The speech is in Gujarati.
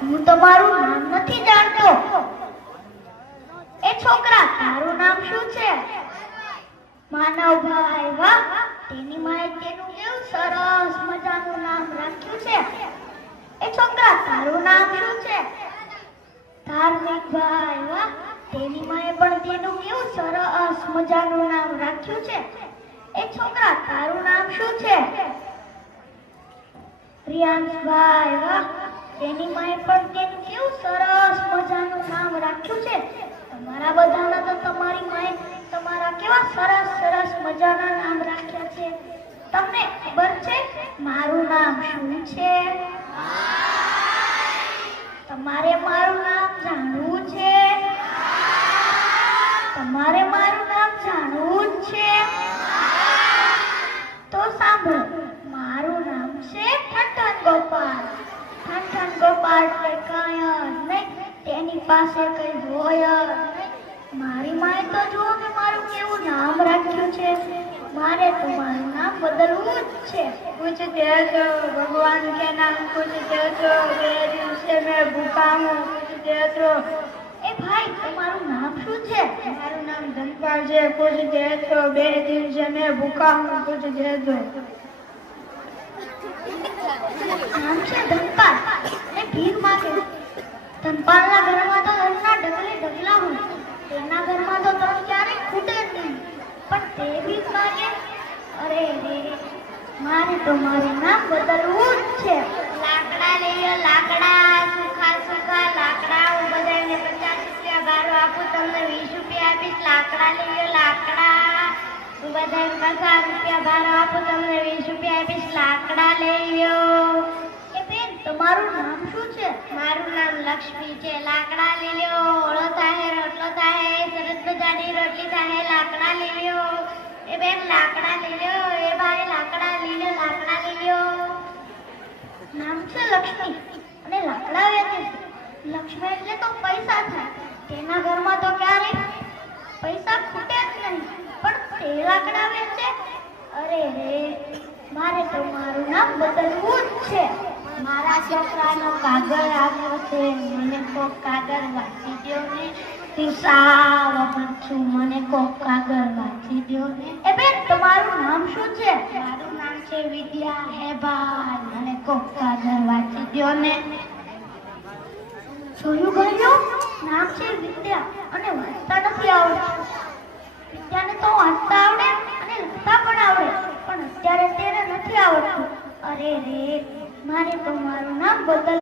હું તમારું નામ નથી જાણતો. એ છોકરા, તારું નામ શું છે? માનવભાઈ. વાહ, તેની માએ તેનું કેવું સરસ મજાનું નામ રાખ્યું છે. એ છોકરા, તારું નામ શું છે? ધાર્મિકભાઈ. વાહ, તેની માએ પણ તેનું કેવું સરસ મજાનું નામ રાખ્યું છે. એ છોકરા, તારું નામ શું છે? રિયાંશભાઈ. વાહ, તેની માએ પણ તેનું કેવું સરસ મજાનું નામ રાખ્યું છે. તમારા બધાના તો તમારી માએ તમારા કેવા સરસ સરસ મજાના નામ રાખ્યા છે. તમને ખબર છે મારું નામ શું છે? તમારે મારું નામ જાણવું છે? તમારે મારું નામ જાણવું જ છે? તો સાંભળો, મારું નામ છે ઠઠન ગોપાલ. ઠઠન ગોપાલ એટલે કાંઈ જ નહીં, તેની પાસે કઈ હોય જ નહીં. મારી માએ તો જુઓ કે મારું કેવું નામ રાખ્યું છે. મારે તો મારું નામ બદલવું જ છે. પૂછતે હતો ભગવાન કે નામ, પૂછતે હતો બે દિવસે મેં ભૂખા હું, પૂછતે હતો. એ ભાઈ, તમારું નામ શું છે? મારું નામ ધનપાલ છે. પૂછતે હતો બે દિવસે મેં ભૂખા હું, પૂછતે હતો. નામ છે ધનપાલ અને ભીખ માગે. ધનપાલના ઘરમાં તો ધનના ઢગલે ઢગલા હોય. તેના ઘરમાં તો ધન ક્યારેય ખૂટે જ નહીં, પણ તે ભીખ માગે. અરે રે, મારે તો મારું નામ બદલવું જ છે. લાકડા લઈ લાકડા, સુખા સુખા લાકડા. હું બધાને 50 રૂપિયા ભાડું આપું, તમને 20 રૂપિયા આપીશ. લાકડા લઈ લાકડા. હું બધાને 50 રૂપિયા ભાડું આપું, તમને 20 રૂપિયા આપીશ. લાકડા લઈ લ્યો. એ બેન, તમારું નામ શું છે? મારું નામ લક્ષ્મી છે. લાકડા લઈ લ્યો. ઓળો થાય, રોટલો થાય, સરસ મજાની રોટલી થાય. લાકડા લઈ લ્યો. એ બેન, લાકડા લઈ લ્યો. એ ભાઈ, લાકડા લઈ લ્યો. લાકડા લઈ લ્યો. નામ છે લક્ષ્મી અને લાકડા વેચે છે. લક્ષ્મી એટલે તો પૈસા થાય. તેના ઘરમાં તો ક્યારેય પૈસા ખૂટે જ નહીં, પણ તે લાકડા વેચે. અરે રે, મારે તો મારું નામ બદલવું જ છે. મારા છોકરાનો કાગળ આવ્યો છે, મને કોક કાગળ વાંચી દ્યો ને. સાવ અપંગ છું, મને કોક કાગળ વાંચી દ્યો ને. એ બેન, તમારું નામ શું છે? મારું નામ છે વિદ્યા. હે ભાઈ, મને કોક કાગળ વાંચી દ્યો ને. જોયું ભાઈઓ, નામ છે વિદ્યા અને વાંચતા નથી આવડતું. વિદ્યાને તો વાંચતા આવડે અને લખતા પણ આવડે, પણ અત્યારે તેને નથી આવડતું. અરે રે, મારે તો મારું નામ બદલ